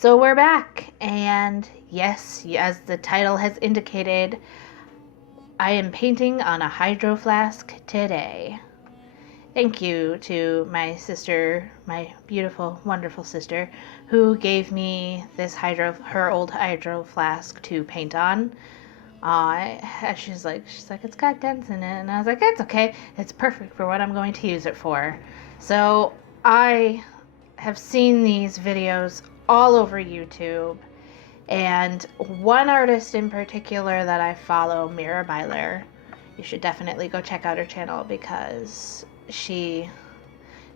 So we're back, and yes, as the title has indicated, I am painting on a hydro flask today. Thank you to my sister, my beautiful, wonderful sister, who gave me this her old hydro flask to paint on. She's like, it's got dents in it, and I was like, that's okay. It's perfect for what I'm going to use it for. So I have seen these videos all over YouTube, and one artist in particular that I follow, Mira Byler, you should definitely go check out her channel because she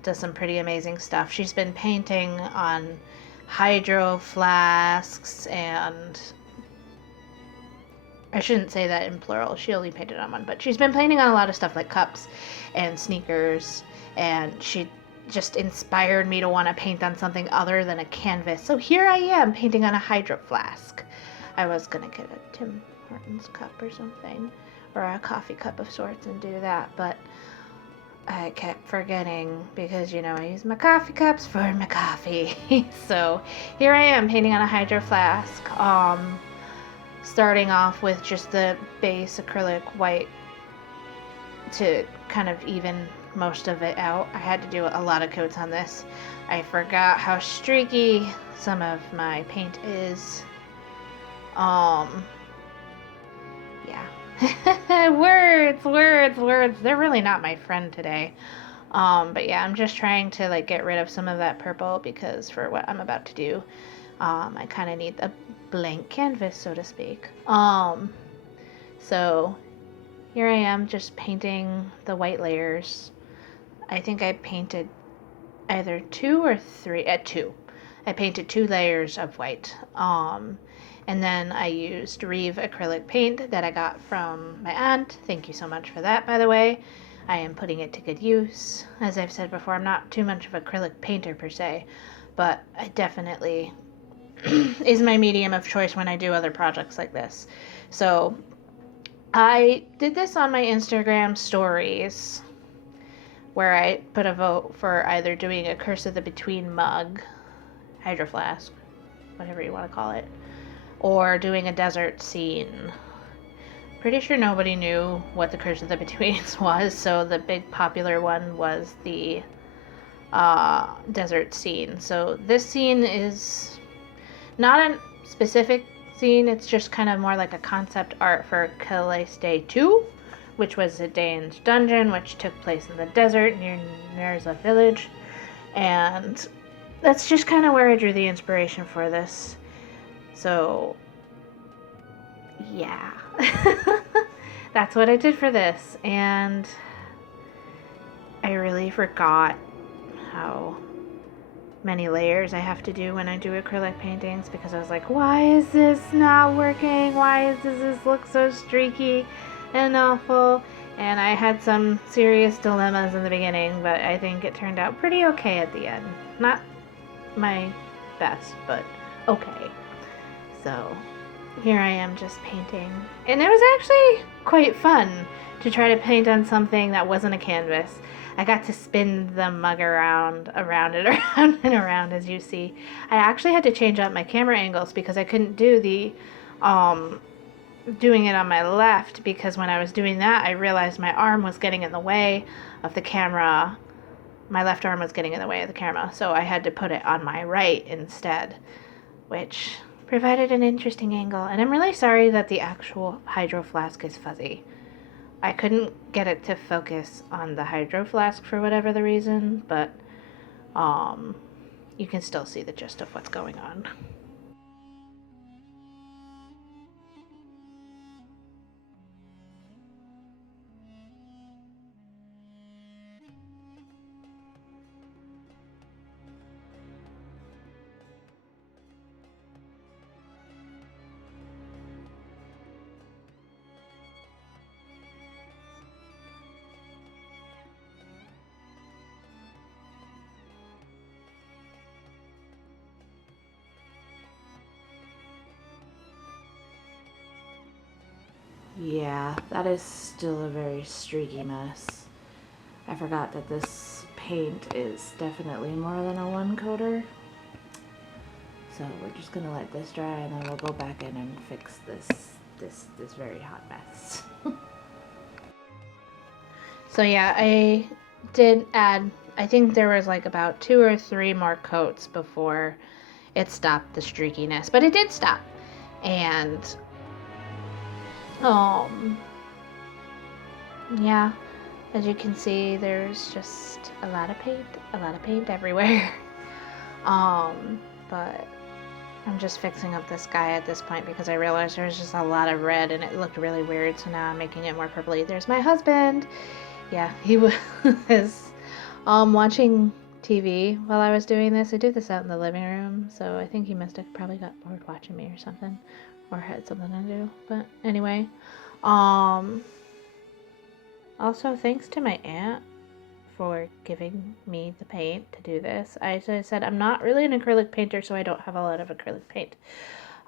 does some pretty amazing stuff. She's been painting on hydro flasks, and I shouldn't say that in plural, she only painted on one, but she's been painting on a lot of stuff like cups and sneakers, and she just inspired me to want to paint on something other than a canvas. So here I am painting on a hydro flask. I was gonna get a Tim Hortons cup or something, or a coffee cup of sorts and do that, but I kept forgetting because, you know, I use my coffee cups for my coffee. So here I am painting on a hydro flask, starting off with just the base acrylic white to kind of even most of it out. I had to do a lot of coats on this. I forgot how streaky some of my paint is. Yeah. words. They're really not my friend today. But yeah, I'm just trying to like get rid of some of that purple because for what I'm about to do, I kind of need a blank canvas, so to speak. So here I am just painting the white layers. I think I painted either two or three, two. I painted 2 layers of white. And then I used Reeve acrylic paint that I got from my aunt. Thank you so much for that, by the way. I am putting it to good use. As I've said before, I'm not too much of an acrylic painter per se, but I definitely is my medium of choice when I do other projects like this. So I did this on my Instagram stories, where I put a vote for either doing a Curse of the Between mug, hydro flask, whatever you want to call it, or doing a desert scene. Pretty sure nobody knew what the Curse of the Betweens was, so the big popular one was the desert scene. So this scene is not a specific scene, it's just kind of more like a concept art for Caelestae 2, which was a Deyn's dungeon, which took place in the desert near Nerza village. And that's just kind of where I drew the inspiration for this. So, yeah. That's what I did for this. And I really forgot how many layers I have to do when I do acrylic paintings, because I was like, why is this not working? Why does this look so streaky and awful? And I had some serious dilemmas in the beginning, but I think it turned out pretty okay at the end. Not my best, but okay. So here I am just painting, and it was actually quite fun to try to paint on something that wasn't a canvas. I got to spin the mug around and around, as you see. I actually had to change up my camera angles because I couldn't do the doing it on my left, because when I was doing that I realized my arm was getting in the way of the camera. My left arm was getting in the way of the camera, so I had to put it on my right instead, which provided an interesting angle. And I'm really sorry that the actual hydro flask is fuzzy. I couldn't get it to focus on the hydro flask for whatever the reason, but you can still see the gist of what's going on. Yeah, that is still a very streaky mess. I forgot that this paint is definitely more than a 1 coater. So we're just gonna let this dry, and then we'll go back in and fix this very hot mess. So yeah, I did add, I think there was like about 2 or 3 more coats before it stopped the streakiness, but it did stop. And yeah, as you can see, there's just a lot of paint everywhere. But I'm just fixing up this guy at this point because I realized there's just a lot of red and it looked really weird, so now I'm making it more purpley. There's my husband. Yeah, he was watching TV while I was doing this. I did this out in the living room, so I think he must have probably got bored watching me or something, or had something to do. But anyway, also thanks to my aunt for giving me the paint to do this. As I said, I'm not really an acrylic painter, so I don't have a lot of acrylic paint.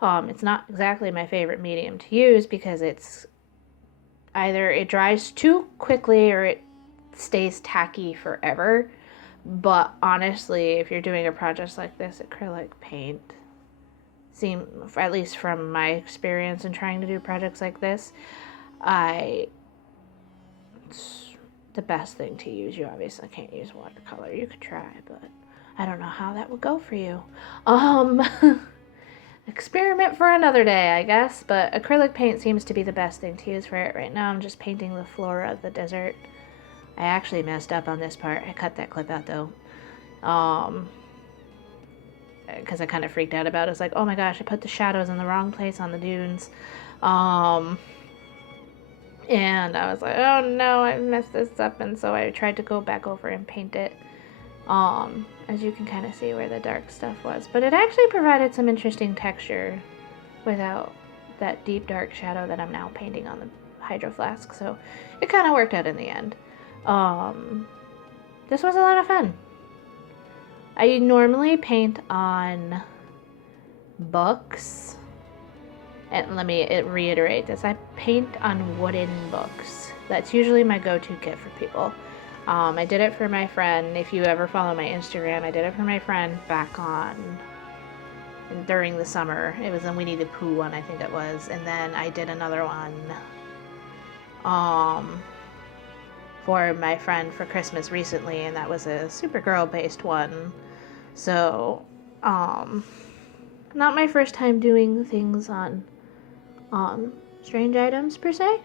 It's not exactly my favorite medium to use because it's either it dries too quickly or it stays tacky forever. But honestly, if you're doing a project like this, acrylic paint seems, at least from my experience in trying to do projects like this, it's the best thing to use. You obviously can't use watercolor. You could try, but I don't know how that would go for you. Experiment for another day, I guess, but acrylic paint seems to be the best thing to use for it. Right now I'm just painting the flora of the desert. I actually messed up on this part. I cut that clip out though, because I kind of freaked out about it. It's like, oh my gosh, I put the shadows in the wrong place on the dunes. And I was like, oh no, I messed this up, and so I tried to go back over and paint it. As you can kind of see where the dark stuff was. But it actually provided some interesting texture without that deep dark shadow that I'm now painting on the hydro flask. So it kind of worked out in the end. This was a lot of fun. I normally paint on books. And let me reiterate this. I paint on wooden books. That's usually my go-to kit for people. I did it for my friend. If you ever follow my Instagram, I did it for my friend back on during the summer. It was a Winnie the Pooh one, I think it was. And then I did another one for my friend for Christmas recently, and that was a Supergirl based one. So, not my first time doing things on strange items per se,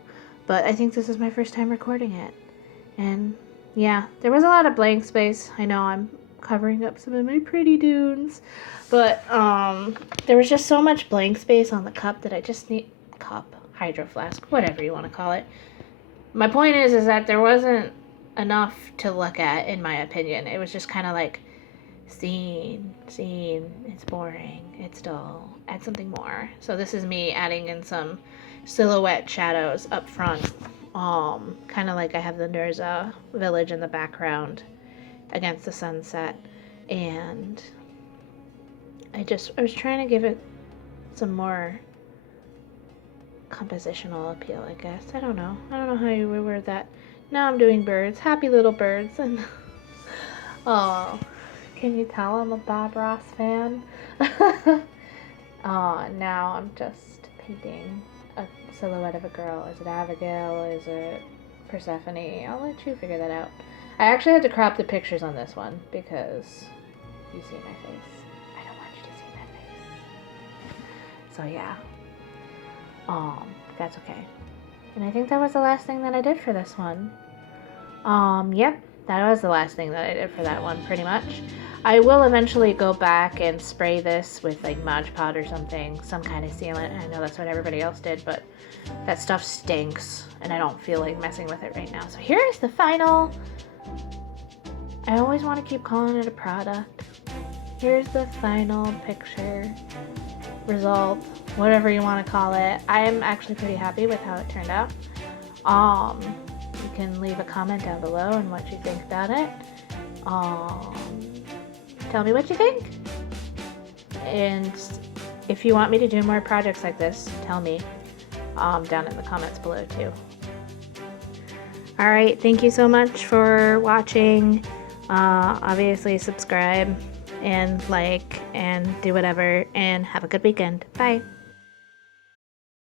but I think this is my first time recording it. And yeah, there was a lot of blank space. I know I'm covering up some of my pretty dunes, but there was just so much blank space on the cup that I just need hydro flask, whatever you want to call it. My point is that there wasn't enough to look at, in my opinion. It was just kind of like scene, it's boring, it's dull, add something more. So this is me adding in some silhouette shadows up front, kind of like I have the Nurza village in the background against the sunset, and I was trying to give it some more compositional appeal, I guess. I don't know how you would word that. Now I'm doing birds, happy little birds, and oh, can you tell I'm a Bob Ross fan? Now I'm just painting a silhouette of a girl. Is it Abigail? Is it Persephone? I'll let you figure that out. I actually had to crop the pictures on this one because you see my face. I don't want you to see my face. So yeah. That's okay. And I think that was the last thing that I did for this one. Yep, that was the last thing that I did for that one, pretty much. I will eventually go back and spray this with like Mod Podge or something, some kind of sealant. I know that's what everybody else did, but that stuff stinks, and I don't feel like messing with it right now. So here's the final. I always want to keep calling it a product. Here's the final picture, result, whatever you want to call it. I am actually pretty happy with how it turned out. You can leave a comment down below on what you think about it. Tell me what you think. And if you want me to do more projects like this, tell me down in the comments below too. Alright, thank you so much for watching. Obviously subscribe and like and do whatever, and have a good weekend. Bye.